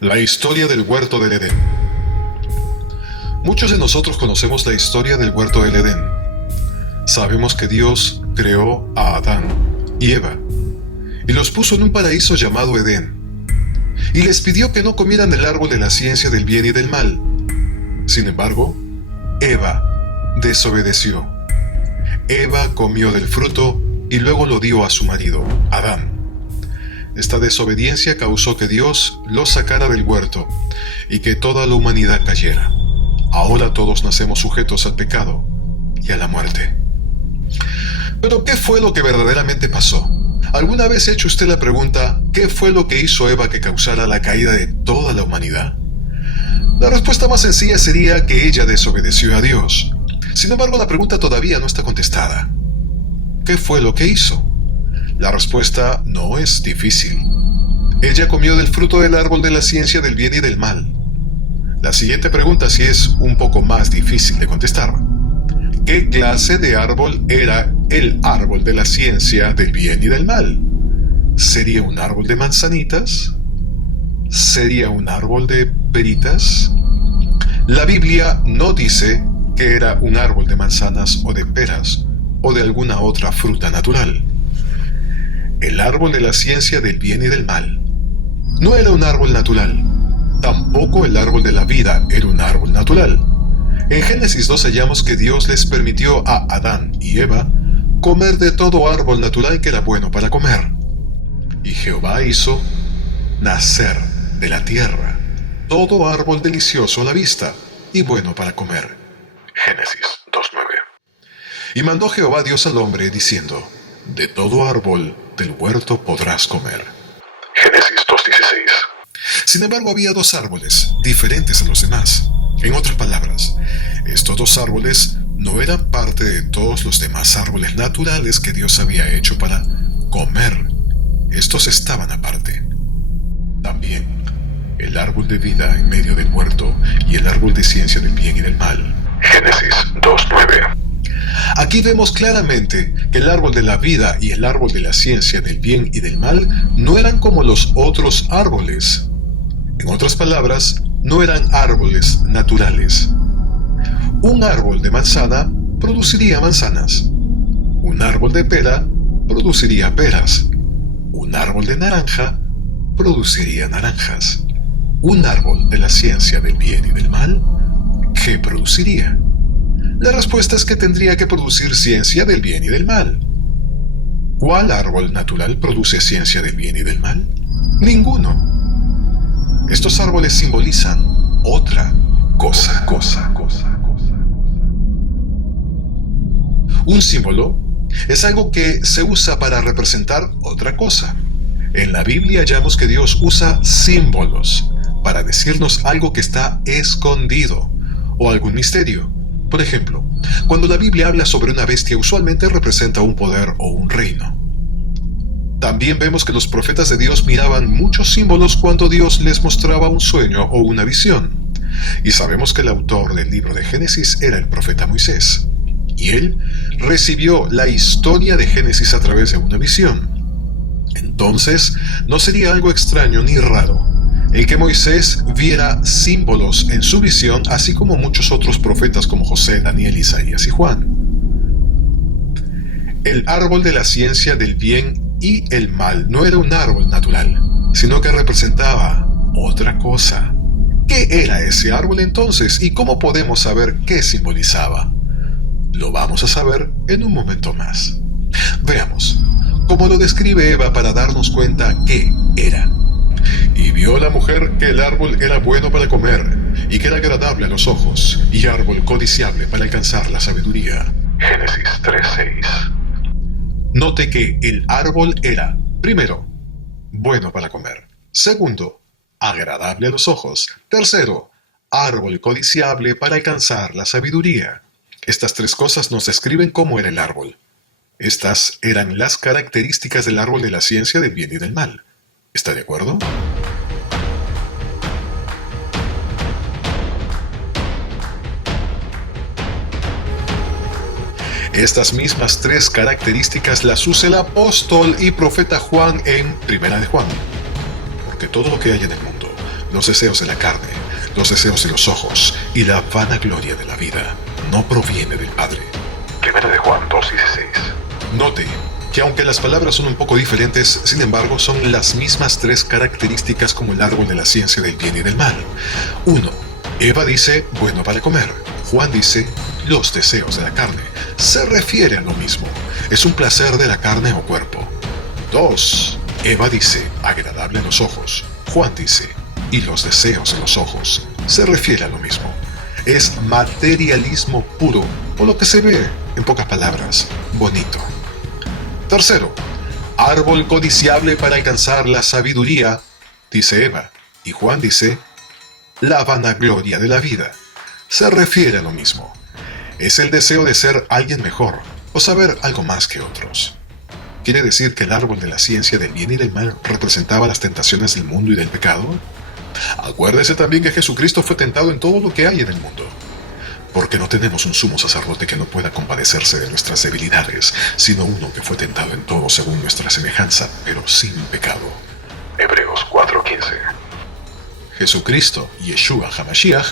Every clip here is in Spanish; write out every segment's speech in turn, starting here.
La historia del huerto del Edén. Muchos de nosotros conocemos la historia del huerto del Edén. Sabemos que Dios creó a Adán y Eva y los puso en un paraíso llamado Edén y les pidió que no comieran del árbol de la ciencia del bien y del mal. Sin embargo, Eva desobedeció. Eva comió del fruto y luego lo dio a su marido, Adán. Esta desobediencia causó que Dios los sacara del huerto y que toda la humanidad cayera. Ahora todos nacemos sujetos al pecado y a la muerte. Pero ¿qué fue lo que verdaderamente pasó? ¿Alguna vez ha hecho usted la pregunta, ¿qué fue lo que hizo Eva que causara la caída de toda la humanidad? La respuesta más sencilla sería que ella desobedeció a Dios. Sin embargo, la pregunta todavía no está contestada. ¿Qué fue lo que hizo? La respuesta no es difícil. Ella comió del fruto del árbol de la ciencia del bien y del mal. La siguiente pregunta sí es un poco más difícil de contestar. ¿Qué clase de árbol era el árbol de la ciencia del bien y del mal? ¿Sería un árbol de manzanitas? ¿Sería un árbol de peritas? La Biblia no dice que era un árbol de manzanas o de peras o de alguna otra fruta natural. El árbol de la ciencia del bien y del mal no era un árbol natural. Tampoco el árbol de la vida era un árbol natural. En Génesis 2 hallamos que Dios les permitió a Adán y Eva comer de todo árbol natural que era bueno para comer. Y Jehová hizo nacer de la tierra todo árbol delicioso a la vista y bueno para comer. Génesis 2:9. Y mandó Jehová Dios al hombre diciendo: de todo árbol del huerto podrás comer. Génesis 2:16. Sin embargo, había dos árboles diferentes a los demás. En otras palabras, estos dos árboles no eran parte de todos los demás árboles naturales que Dios había hecho para comer. Estos estaban aparte. También el árbol de vida en medio del huerto y el árbol de ciencia del bien y del mal. Génesis 2:9. Aquí vemos claramente que el árbol de la vida y el árbol de la ciencia del bien y del mal no eran como los otros árboles. En otras palabras, no eran árboles naturales. Un árbol de manzana produciría manzanas. Un árbol de pera produciría peras. Un árbol de naranja produciría naranjas. Un árbol de la ciencia del bien y del mal, ¿qué produciría? La respuesta es que tendría que producir ciencia del bien y del mal. ¿Cuál árbol natural produce ciencia del bien y del mal? Ninguno. Estos árboles simbolizan otra cosa. Un símbolo es algo que se usa para representar otra cosa. En la Biblia hallamos que Dios usa símbolos para decirnos algo que está escondido o algún misterio. Por ejemplo, cuando la Biblia habla sobre una bestia, usualmente representa un poder o un reino. También vemos que los profetas de Dios miraban muchos símbolos cuando Dios les mostraba un sueño o una visión. Y sabemos que el autor del libro de Génesis era el profeta Moisés. Y él recibió la historia de Génesis a través de una visión. Entonces, no sería algo extraño ni raro el que Moisés viera símbolos en su visión, así como muchos otros profetas como José, Daniel, Isaías y Juan. El árbol de la ciencia del bien y el mal no era un árbol natural, sino que representaba otra cosa. ¿Qué era ese árbol entonces y cómo podemos saber qué simbolizaba? Lo vamos a saber en un momento más. Veamos cómo lo describe Eva para darnos cuenta qué era. Y vio la mujer que el árbol era bueno para comer, y que era agradable a los ojos, y árbol codiciable para alcanzar la sabiduría. Génesis 3:6. Note que el árbol era, primero, bueno para comer. Segundo, agradable a los ojos. Tercero, árbol codiciable para alcanzar la sabiduría. Estas tres cosas nos describen cómo era el árbol. Estas eran las características del árbol de la ciencia del bien y del mal. ¿Está de acuerdo? Estas mismas tres características las usa el apóstol y profeta Juan en Primera de Juan. Porque todo lo que hay en el mundo, los deseos de la carne, los deseos de los ojos y la vanagloria de la vida no proviene del Padre. Primera de Juan 2:16. Note que aunque las palabras son un poco diferentes, sin embargo son las mismas tres características como el árbol de la ciencia del bien y del mal. 1. Eva dice, bueno para comer. Juan dice, los deseos de la carne. Se refiere a lo mismo. Es un placer de la carne o cuerpo. 2. Eva dice, agradable a los ojos. Juan dice, y los deseos de los ojos. Se refiere a lo mismo. Es materialismo puro, o lo que se ve, en pocas palabras, bonito. 3. Árbol codiciable para alcanzar la sabiduría, dice Eva. Y Juan dice, la vanagloria de la vida. Se refiere a lo mismo. Es el deseo de ser alguien mejor, o saber algo más que otros. ¿Quiere decir que el árbol de la ciencia del bien y del mal representaba las tentaciones del mundo y del pecado? Acuérdese también que Jesucristo fue tentado en todo lo que hay en el mundo. Porque no tenemos un sumo sacerdote que no pueda compadecerse de nuestras debilidades, sino uno que fue tentado en todo según nuestra semejanza, pero sin pecado. Hebreos 4:15. Jesucristo, Yeshua HaMashiach,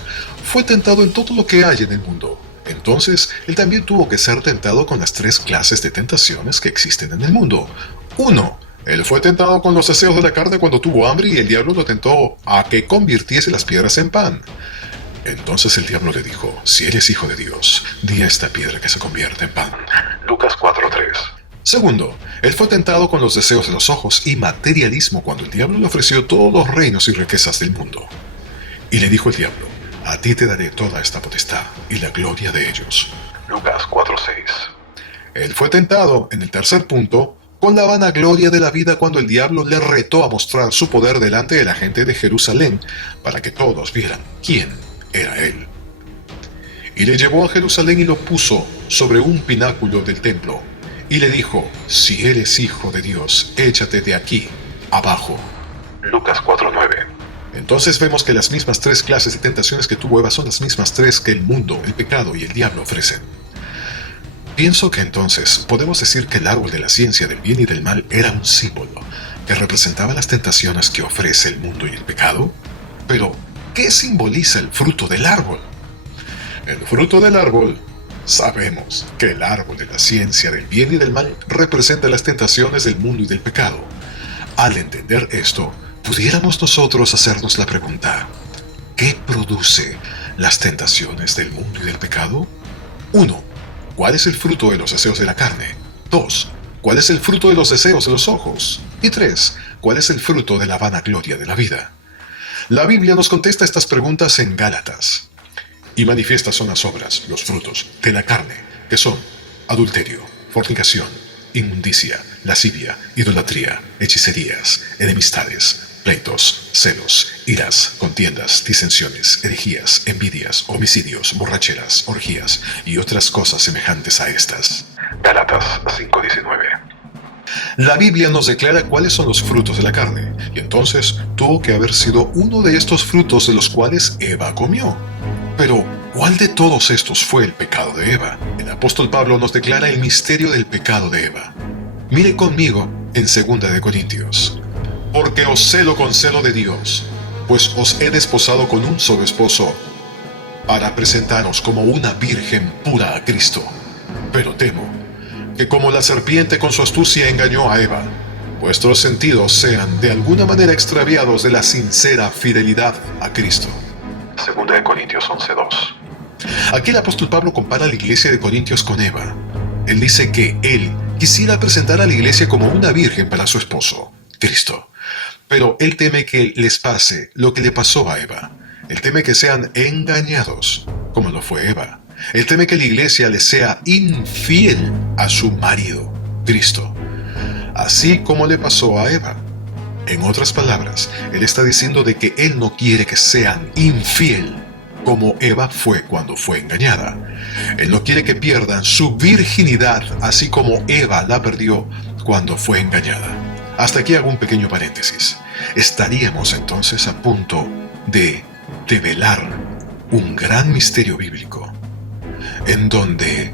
fue tentado en todo lo que hay en el mundo. Entonces, él también tuvo que ser tentado con las tres clases de tentaciones que existen en el mundo. 1. Él fue tentado con los deseos de la carne cuando tuvo hambre y el diablo lo tentó a que convirtiese las piedras en pan. Entonces el diablo le dijo, si eres hijo de Dios, di a esta piedra que se convierta en pan. Lucas 4:3. 2. Él fue tentado con los deseos de los ojos y materialismo cuando el diablo le ofreció todos los reinos y riquezas del mundo. Y le dijo el diablo, a ti te daré toda esta potestad y la gloria de ellos. Lucas 4:6. Él fue tentado, en el tercer punto, con la vanagloria de la vida cuando el diablo le retó a mostrar su poder delante de la gente de Jerusalén para que todos vieran quién era él. Y le llevó a Jerusalén y lo puso sobre un pináculo del templo, y le dijo, si eres hijo de Dios, échate de aquí, abajo. Lucas 4:9. Entonces vemos que las mismas tres clases de tentaciones que tuvo Eva son las mismas tres que el mundo, el pecado y el diablo ofrecen. Pienso que entonces podemos decir que el árbol de la ciencia del bien y del mal era un símbolo que representaba las tentaciones que ofrece el mundo y el pecado. Pero, ¿qué simboliza el fruto del árbol? El fruto del árbol, sabemos que el árbol de la ciencia del bien y del mal representa las tentaciones del mundo y del pecado. Al entender esto, pudiéramos nosotros hacernos la pregunta, ¿qué produce las tentaciones del mundo y del pecado? 1. ¿Cuál es el fruto de los deseos de la carne? 2. ¿Cuál es el fruto de los deseos de los ojos? Y 3. ¿Cuál es el fruto de la vanagloria de la vida? La Biblia nos contesta estas preguntas en Gálatas. Y manifiestas son las obras, los frutos, de la carne, que son adulterio, fornicación, inmundicia, lascivia, idolatría, hechicerías, enemistades, pleitos, celos, iras, contiendas, disensiones, herejías, envidias, homicidios, borracheras, orgías y otras cosas semejantes a estas. Gálatas 5:19. La Biblia nos declara cuáles son los frutos de la carne, y entonces tuvo que haber sido uno de estos frutos de los cuales Eva comió. Pero, ¿cuál de todos estos fue el pecado de Eva? El apóstol Pablo nos declara el misterio del pecado de Eva. Mire conmigo en 2 de Corintios. Porque os celo con celo de Dios, pues os he desposado con un solo esposo, para presentaros como una virgen pura a Cristo. Pero temo que como la serpiente con su astucia engañó a Eva, vuestros sentidos sean de alguna manera extraviados de la sincera fidelidad a Cristo. 2 de Corintios 11:2. Aquí el apóstol Pablo compara a la iglesia de Corintios con Eva. Él dice que él quisiera presentar a la iglesia como una virgen para su esposo, Cristo. Pero él teme que les pase lo que le pasó a Eva. Él teme que sean engañados, como lo fue Eva. Él teme que la iglesia le sea infiel a su marido, Cristo, así como le pasó a Eva. En otras palabras, él está diciendo de que él no quiere que sean infiel como Eva fue cuando fue engañada. Él no quiere que pierdan su virginidad, así como Eva la perdió cuando fue engañada. Hasta aquí hago un pequeño paréntesis. Estaríamos entonces a punto de develar un gran misterio bíblico, en donde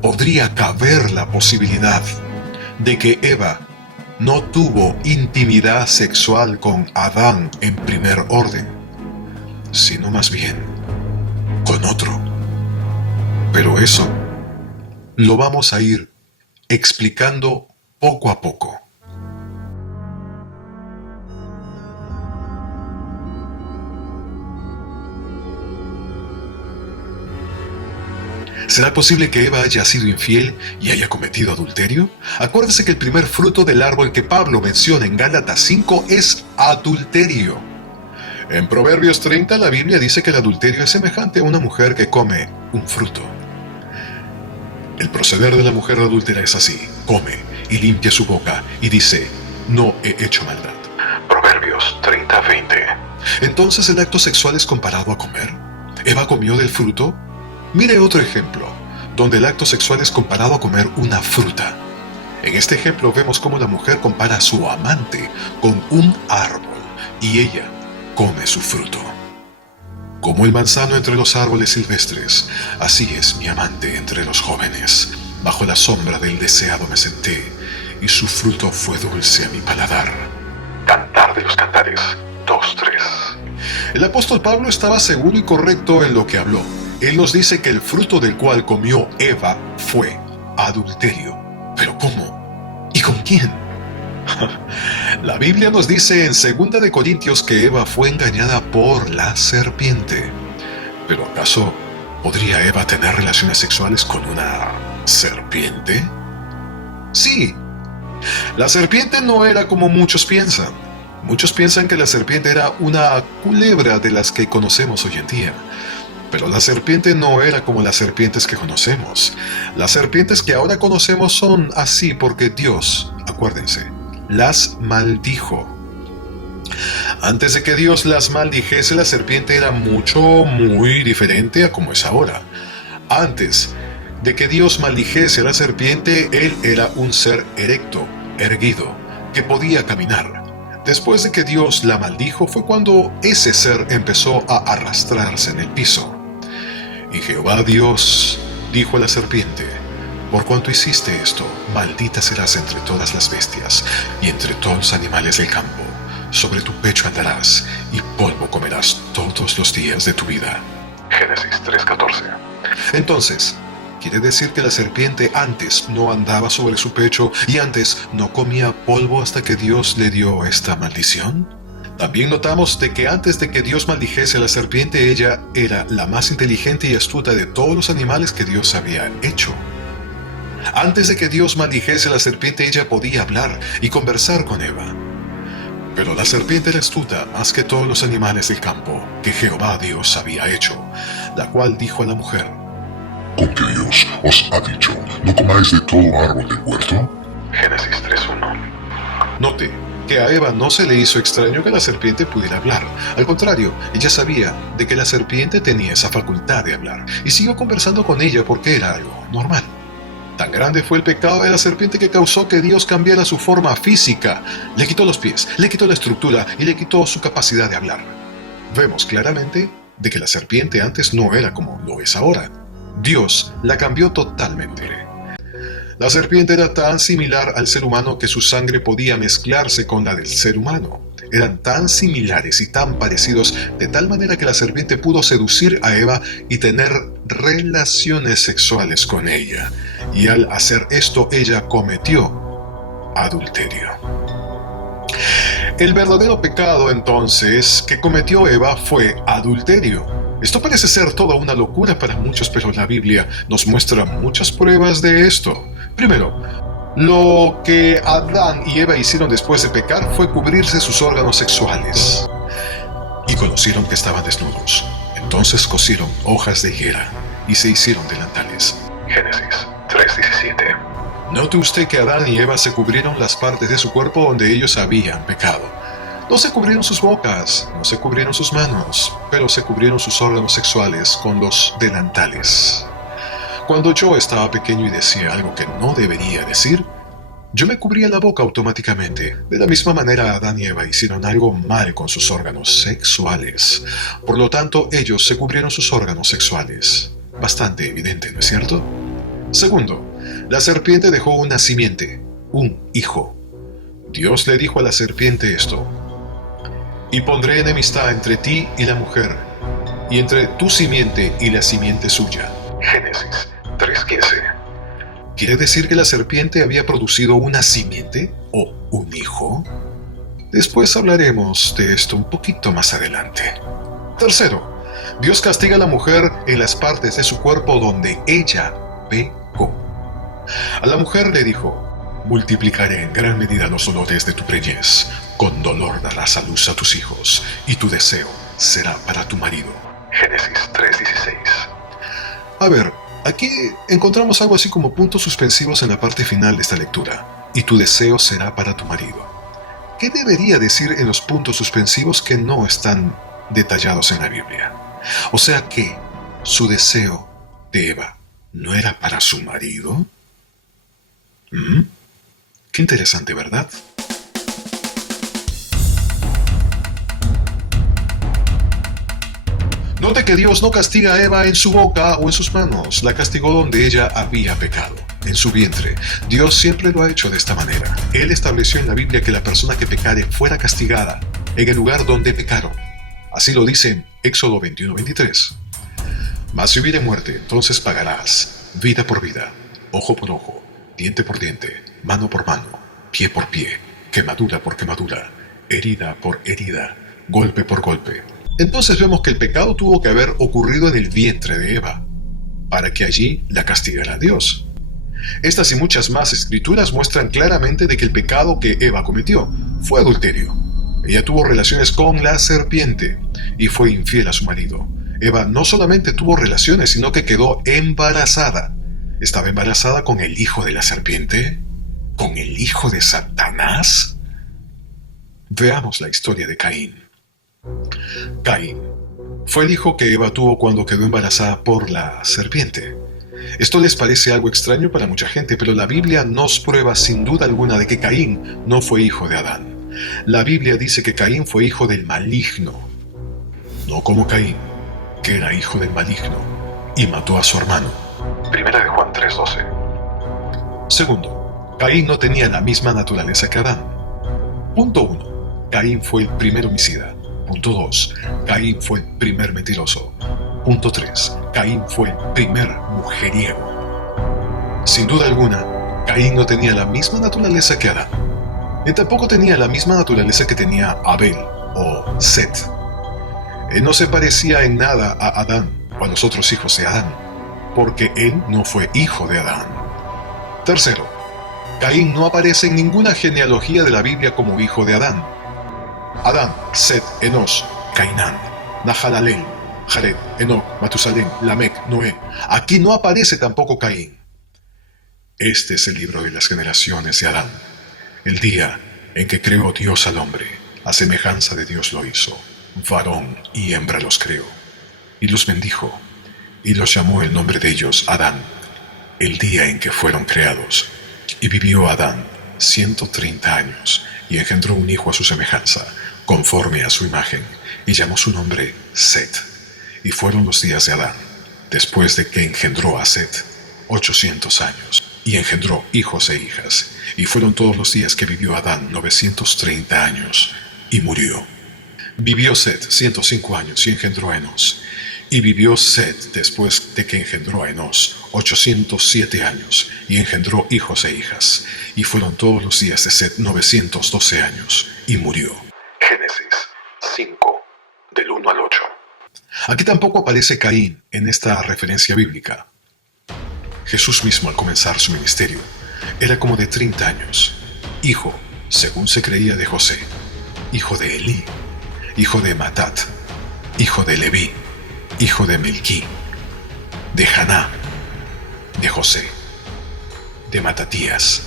podría caber la posibilidad de que Eva no tuvo intimidad sexual con Adán en primer orden, sino más bien con otro. Pero eso lo vamos a ir explicando poco a poco. ¿Será posible que Eva haya sido infiel y haya cometido adulterio? Acuérdese que el primer fruto del árbol que Pablo menciona en Gálatas 5 es adulterio. En Proverbios 30 la Biblia dice que el adulterio es semejante a una mujer que come un fruto. El proceder de la mujer adúltera es así: come y limpia su boca y dice, no he hecho maldad. Proverbios 30:20. Entonces, ¿el acto sexual es comparado a comer? ¿Eva comió del fruto? Mire otro ejemplo, donde el acto sexual es comparado a comer una fruta. En este ejemplo vemos cómo la mujer compara a su amante con un árbol y ella come su fruto. Como el manzano entre los árboles silvestres, así es mi amante entre los jóvenes. Bajo la sombra del deseado me senté, y su fruto fue dulce a mi paladar. Cantar de los Cantares 2:3. El apóstol Pablo estaba seguro y correcto en lo que habló. Él nos dice que el fruto del cual comió Eva fue adulterio. ¿Pero cómo? ¿Y con quién? La Biblia nos dice en 2 de Corintios que Eva fue engañada por la serpiente. ¿Pero acaso podría Eva tener relaciones sexuales con una serpiente? Sí. La serpiente no era como muchos piensan. Muchos piensan que la serpiente era una culebra de las que conocemos hoy en día. Pero la serpiente no era como las serpientes que conocemos. Las serpientes que ahora conocemos son así porque Dios, acuérdense, las maldijo. Antes de que Dios las maldijese, la serpiente era muy diferente a como es ahora. Antes de que Dios maldijese a la serpiente, él era un ser erecto, erguido, que podía caminar. Después de que Dios la maldijo fue cuando ese ser empezó a arrastrarse en el piso. Y Jehová Dios dijo a la serpiente, por cuanto hiciste esto, maldita serás entre todas las bestias y entre todos los animales del campo. Sobre tu pecho andarás y polvo comerás todos los días de tu vida. Génesis 3:14. Entonces, ¿quiere decir que la serpiente antes no andaba sobre su pecho y antes no comía polvo hasta que Dios le dio esta maldición? También notamos de que antes de que Dios maldijese a la serpiente, ella era la más inteligente y astuta de todos los animales que Dios había hecho. Antes de que Dios maldijese a la serpiente, ella podía hablar y conversar con Eva. Pero la serpiente era astuta más que todos los animales del campo que Jehová Dios había hecho, la cual dijo a la mujer, ¿con qué Dios os ha dicho, no comáis de todo árbol del huerto? Génesis 3:1. Note que a Eva no se le hizo extraño que la serpiente pudiera hablar. Al contrario, ella sabía de que la serpiente tenía esa facultad de hablar y siguió conversando con ella porque era algo normal. Tan grande fue el pecado de la serpiente que causó que Dios cambiara su forma física. Le quitó los pies, le quitó la estructura y le quitó su capacidad de hablar. Vemos claramente de que la serpiente antes no era como lo es ahora. Dios la cambió totalmente. La serpiente era tan similar al ser humano que su sangre podía mezclarse con la del ser humano. Eran tan similares y tan parecidos de tal manera que la serpiente pudo seducir a Eva y tener relaciones sexuales con ella. Y al hacer esto, ella cometió adulterio. El verdadero pecado, entonces, que cometió Eva fue adulterio. Esto parece ser toda una locura para muchos, pero la Biblia nos muestra muchas pruebas de esto. Primero, lo que Adán y Eva hicieron después de pecar fue cubrirse sus órganos sexuales. Y conocieron que estaban desnudos. Entonces cosieron hojas de higuera y se hicieron delantales. Génesis 3:17. Note usted que Adán y Eva se cubrieron las partes de su cuerpo donde ellos habían pecado. No se cubrieron sus bocas, no se cubrieron sus manos, pero se cubrieron sus órganos sexuales con los delantales. Cuando yo estaba pequeño y decía algo que no debería decir, yo me cubría la boca automáticamente. De la misma manera, Adán y Eva hicieron algo mal con sus órganos sexuales. Por lo tanto, ellos se cubrieron sus órganos sexuales. Bastante evidente, ¿no es cierto? Segundo, la serpiente dejó una simiente, un hijo. Dios le dijo a la serpiente esto: y pondré enemistad entre ti y la mujer, y entre tu simiente y la simiente suya. Génesis 3:15. ¿Quiere decir que la serpiente había producido una simiente o un hijo? Después hablaremos de esto un poquito más adelante. Tercero, Dios castiga a la mujer en las partes de su cuerpo donde ella pecó. A la mujer le dijo: multiplicaré en gran medida los dolores de tu preñez, con dolor darás a luz a tus hijos, y tu deseo será para tu marido. Génesis 3:16. A ver, aquí encontramos algo así como puntos suspensivos en la parte final de esta lectura. Y tu deseo será para tu marido. ¿Qué debería decir en los puntos suspensivos que no están detallados en la Biblia? O sea que su deseo de Eva no era para su marido. Qué interesante, ¿verdad? Note que Dios no castiga a Eva en su boca o en sus manos, la castigó donde ella había pecado, en su vientre. Dios siempre lo ha hecho de esta manera. Él estableció en la Biblia que la persona que pecare fuera castigada en el lugar donde pecaron. Así lo dice en Éxodo 21:23. Mas si hubiere muerte, entonces pagarás, vida por vida, ojo por ojo, diente por diente, mano por mano, pie por pie, quemadura por quemadura, herida por herida, golpe por golpe. Entonces vemos que el pecado tuvo que haber ocurrido en el vientre de Eva, para que allí la castigara Dios. Estas y muchas más escrituras muestran claramente de que el pecado que Eva cometió fue adulterio. Ella tuvo relaciones con la serpiente y fue infiel a su marido. Eva no solamente tuvo relaciones, sino que quedó embarazada. ¿Estaba embarazada con el hijo de la serpiente? ¿Con el hijo de Satanás? Veamos la historia de Caín. Caín fue el hijo que Eva tuvo cuando quedó embarazada por la serpiente. Esto les parece algo extraño para mucha gente, pero la Biblia nos prueba sin duda alguna de que Caín no fue hijo de Adán. La Biblia dice que Caín fue hijo del maligno, no como Caín, que era hijo del maligno y mató a su hermano. Primera de Juan 3:12. Segundo, Caín no tenía la misma naturaleza que Adán. Punto 1. Caín fue el primer homicida. Punto 2. Caín fue el primer mentiroso. Punto 3. Caín fue el primer mujeriego. Sin duda alguna, Caín no tenía la misma naturaleza que Adán. Él tampoco tenía la misma naturaleza que tenía Abel o Set. Él no se parecía en nada a Adán o a los otros hijos de Adán, porque él no fue hijo de Adán. Tercero, Caín no aparece en ninguna genealogía de la Biblia como hijo de Adán. Adán, Set, Enos, Cainán, Nahalalel, Jared, Enoc, Matusalén, Lamec, Noé. Aquí no aparece tampoco Caín. Este es el libro de las generaciones de Adán. El día en que creó Dios al hombre, a semejanza de Dios lo hizo. Varón y hembra los creó. Y los bendijo, y los llamó el nombre de ellos Adán, el día en que fueron creados. Y vivió Adán 130 años, y engendró un hijo a su semejanza, conforme a su imagen, y llamó su nombre Set. Y fueron los días de Adán, después de que engendró a Set, 800 años, y engendró hijos e hijas, y fueron todos los días que vivió Adán 930 años, y murió. Vivió Set 105 años y engendró a Enos. Y vivió Set después de que engendró a Enos 807 años y engendró hijos e hijas. Y fueron todos los días de Set 912 años y murió. Génesis 5, del 1 al 8. Aquí tampoco aparece Caín en esta referencia bíblica. Jesús mismo al comenzar su ministerio era como de 30 años, hijo, según se creía, de José, hijo de Elí, hijo de Matat, hijo de Leví, hijo de Melquí, de Haná, de José, de Matatías,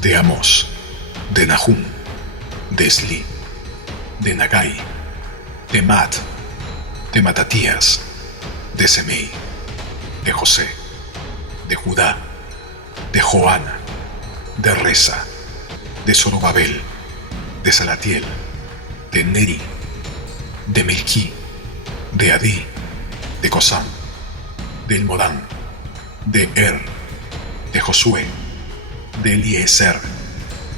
de Amós, de Nahum, de Esli, de Nagai, de Mat, de Matatías, de Semei, de José, de Judá, de Joana, de Resa, de Zorobabel, de Salatiel, de Neri, de Melquí, de Adí, de Cosam, de Elmodam, de Er, de Josué, de Eliezer,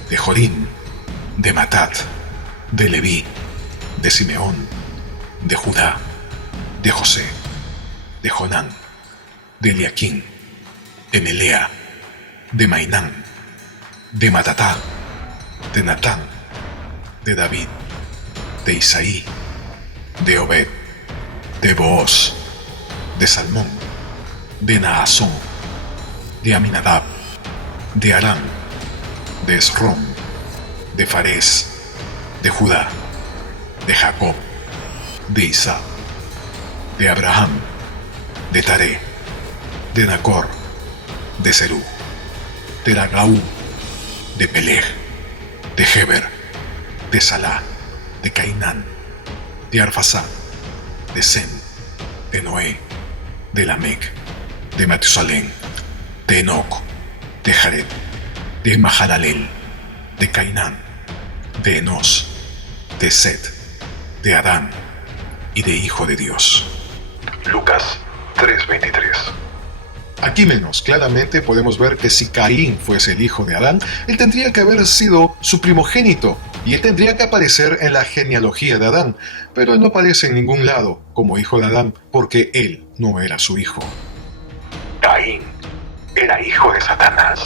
de Jorim, de Matat, de Leví, de Simeón, de Judá, de José, de Jonán, de Eliaquín, de Melea, de Mainán, de Matatá, de Natán, de David, de Isaí, de Obed, de Booz, de Salmón, de Naasón, de Aminadab, de Aram, de Esrom, de Farés, de Judá, de Jacob, de Isaac, de Abraham, de Taré, de Nacor, de Serú, de Ragaú, de Peleg, de Heber, de Salá, de Cainán, de Arfasad, de Sem, de Noé, de Lamec, de Matusalén, de Enoc, de Jared, de Mahalalel, de Cainán, de Enos, de Set, de Adán y de Hijo de Dios. Lucas 3:23. Aquí menos claramente podemos ver que si Caín fuese el hijo de Adán, él tendría que haber sido su primogénito y él tendría que aparecer en la genealogía de Adán, pero él no aparece en ningún lado como hijo de Adán porque él no era su hijo. Caín era hijo de Satanás.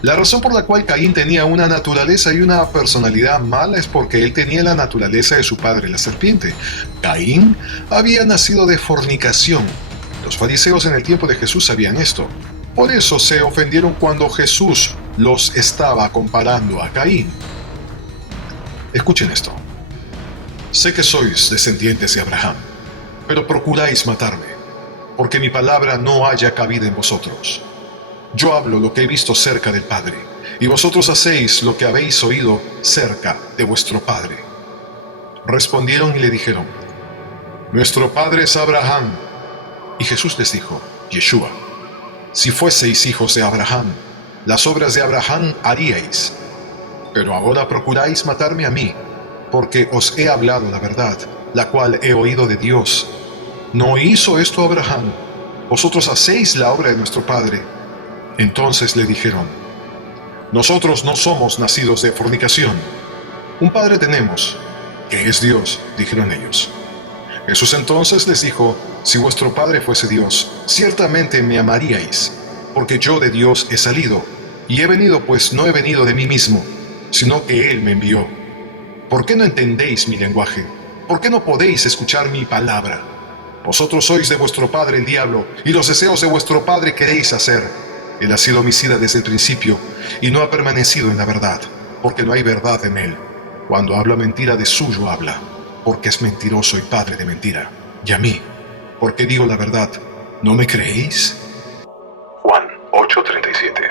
La razón por la cual Caín tenía una naturaleza y una personalidad mala es porque él tenía la naturaleza de su padre, la serpiente. Caín había nacido de fornicación. Los fariseos en el tiempo de Jesús sabían esto. Por eso se ofendieron cuando Jesús los estaba comparando a Caín. Escuchen esto. Sé que sois descendientes de Abraham, pero procuráis matarme, porque mi palabra no haya cabida en vosotros. Yo hablo lo que he visto cerca del Padre, y vosotros hacéis lo que habéis oído cerca de vuestro Padre. Respondieron y le dijeron, nuestro Padre es Abraham. Y Jesús les dijo, Yeshua, si fueseis hijos de Abraham, las obras de Abraham haríais. Pero ahora procuráis matarme a mí, porque os he hablado la verdad, la cual he oído de Dios. ¿No hizo esto Abraham? Vosotros hacéis la obra de nuestro Padre. Entonces le dijeron, nosotros no somos nacidos de fornicación. Un Padre tenemos, que es Dios, dijeron ellos. Jesús entonces les dijo, si vuestro Padre fuese Dios, ciertamente me amaríais, porque yo de Dios he salido, y he venido pues no he venido de mí mismo, sino que Él me envió. ¿Por qué no entendéis mi lenguaje? ¿Por qué no podéis escuchar mi palabra? Vosotros sois de vuestro padre el diablo, y los deseos de vuestro padre queréis hacer. Él ha sido homicida desde el principio, y no ha permanecido en la verdad, porque no hay verdad en él. Cuando habla mentira, de suyo habla, porque es mentiroso y padre de mentira. Y a mí, porque digo la verdad, ¿no me creéis? Juan 8:37.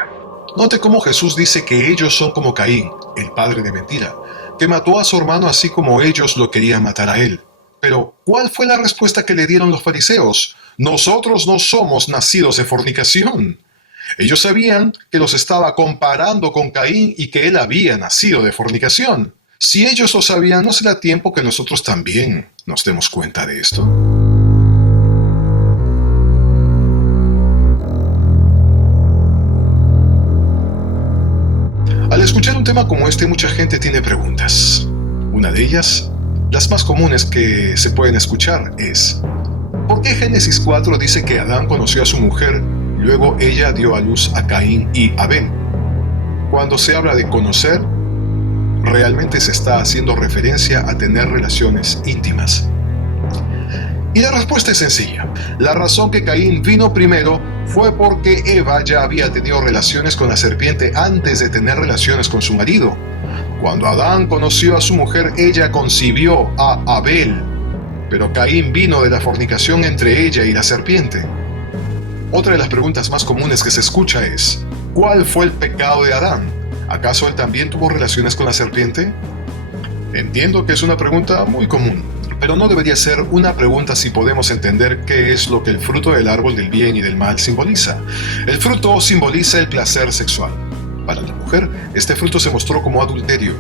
Note cómo Jesús dice que ellos son como Caín, el padre de mentira, que mató a su hermano así como ellos lo querían matar a él. Pero, ¿cuál fue la respuesta que le dieron los fariseos? Nosotros no somos nacidos de fornicación. Ellos sabían que los estaba comparando con Caín y que él había nacido de fornicación. Si ellos lo sabían, ¿no será tiempo que nosotros también nos demos cuenta de esto? Al escuchar un tema como este, mucha gente tiene preguntas. Una de ellas, las más comunes que se pueden escuchar, es ¿por qué Génesis 4 dice que Adán conoció a su mujer, luego ella dio a luz a Caín y Abel? Cuando se habla de conocer, realmente se está haciendo referencia a tener relaciones íntimas. Y la respuesta es sencilla. La razón que Caín vino primero fue porque Eva ya había tenido relaciones con la serpiente antes de tener relaciones con su marido. Cuando Adán conoció a su mujer, ella concibió a Abel, pero Caín vino de la fornicación entre ella y la serpiente. Otra de las preguntas más comunes que se escucha es, ¿cuál fue el pecado de Adán? ¿Acaso él también tuvo relaciones con la serpiente? Entiendo que es una pregunta muy común, pero no debería ser una pregunta si podemos entender qué es lo que el fruto del árbol del bien y del mal simboliza. El fruto simboliza el placer sexual. Para la mujer, este fruto se mostró como adulterio.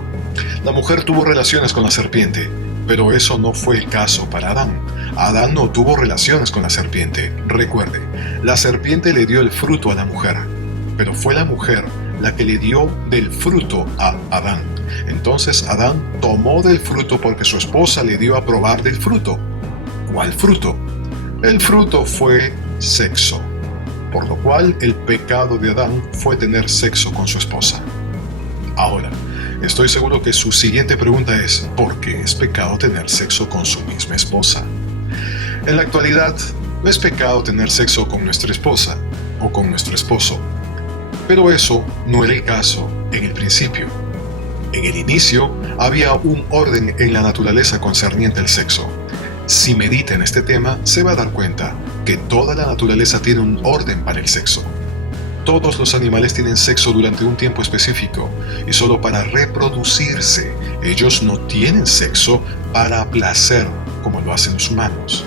La mujer tuvo relaciones con la serpiente, pero eso no fue el caso para Adán. Adán no tuvo relaciones con la serpiente. Recuerde, la serpiente le dio el fruto a la mujer, pero fue la mujer la que le dio del fruto a Adán. Entonces Adán tomó del fruto porque su esposa le dio a probar del fruto. ¿Cuál fruto? El fruto fue sexo, por lo cual el pecado de Adán fue tener sexo con su esposa. Ahora, estoy seguro que su siguiente pregunta es: ¿por qué es pecado tener sexo con su misma esposa? En la actualidad, no es pecado tener sexo con nuestra esposa o con nuestro esposo, pero eso no era el caso en el principio. En el inicio había un orden en la naturaleza concerniente al sexo. Si medita en este tema, se va a dar cuenta que toda la naturaleza tiene un orden para el sexo. Todos los animales tienen sexo durante un tiempo específico y solo para reproducirse. Ellos no tienen sexo para placer como lo hacen los humanos.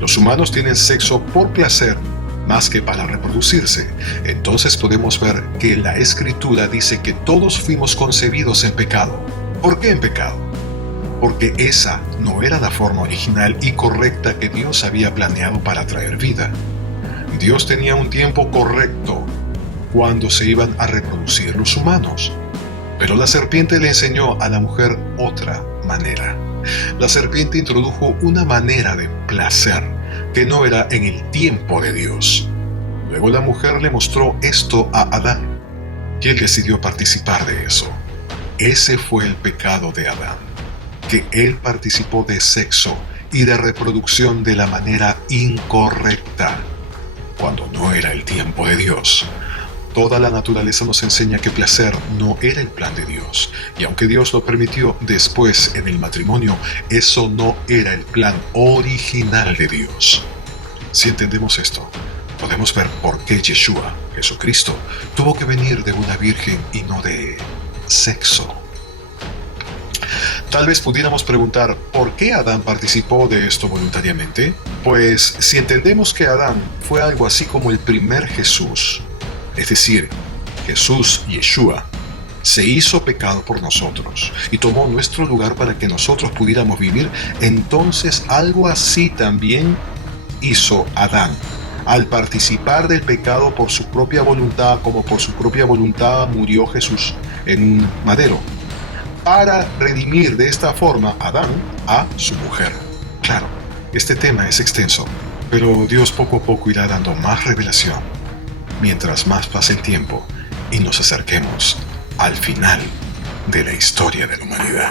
Los humanos tienen sexo por placer más que para reproducirse. Entonces podemos ver que la Escritura dice que todos fuimos concebidos en pecado. ¿Por qué en pecado? Porque esa no era la forma original y correcta que Dios había planeado para traer vida. Dios tenía un tiempo correcto cuando se iban a reproducir los humanos. Pero la serpiente le enseñó a la mujer otra manera. La serpiente introdujo una manera de placer que no era en el tiempo de Dios. Luego la mujer le mostró esto a Adán, y él decidió participar de eso. Ese fue el pecado de Adán, que él participó de sexo y de reproducción de la manera incorrecta, cuando no era el tiempo de Dios. Toda la naturaleza nos enseña que placer no era el plan de Dios, y aunque Dios lo permitió después en el matrimonio, eso no era el plan original de Dios. Si entendemos esto, podemos ver por qué Yeshua, Jesucristo, tuvo que venir de una virgen y no de sexo. Tal vez pudiéramos preguntar, ¿por qué Adán participó de esto voluntariamente? Pues si entendemos que Adán fue algo así como el primer Jesús, es decir, Jesús, Yeshua, se hizo pecado por nosotros y tomó nuestro lugar para que nosotros pudiéramos vivir, entonces algo así también hizo Adán. Al participar del pecado por su propia voluntad, como por su propia voluntad murió Jesús en un madero, para redimir de esta forma Adán a su mujer. Claro, este tema es extenso, pero Dios poco a poco irá dando más revelación mientras más pase el tiempo y nos acerquemos al final de la historia de la humanidad.